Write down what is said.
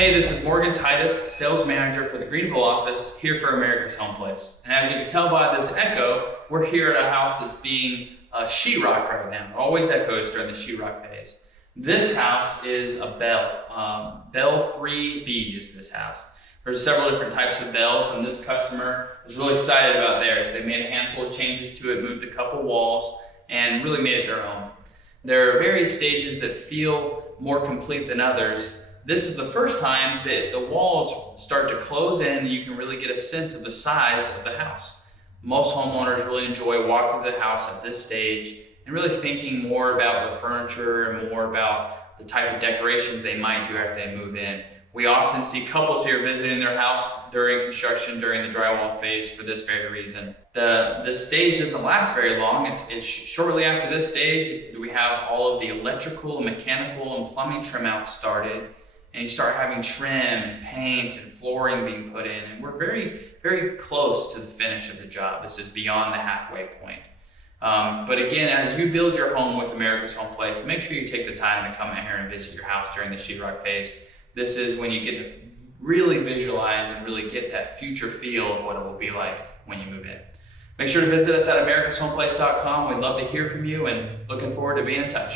Hey, this is Morgan Titus, sales manager for the Greenville office here for America's Home Place. And as you can tell by this echo, we're here at a house that's being sheetrocked right now. It always echoes during the sheetrock phase. This house is a bell. Bell 3B is this house. There's several different types of bells, and this customer is really excited about theirs. They made a handful of changes to it, moved a couple walls, and really made it their own. There are various stages that feel more complete than others. This is the first time that the walls start to close in and you can really get a sense of the size of the house. Most homeowners really enjoy walking through the house at this stage and really thinking more about the furniture and more about the type of decorations they might do after they move in. We often see couples here visiting their house during construction, during the drywall phase for this very reason. The stage doesn't last very long. It's shortly after this stage, we have all of the electrical, mechanical, and plumbing trim outs started. And you start having trim and paint and flooring being put in. And we're very, very close to the finish of the job. This is beyond the halfway point. But again, as you build your home with America's Home Place, make sure you take the time to come out here and visit your house during the sheetrock phase. This is when you get to really visualize and really get that future feel of what it will be like when you move in. Make sure to visit us at americashomeplace.com. We'd love to hear from you and looking forward to being in touch.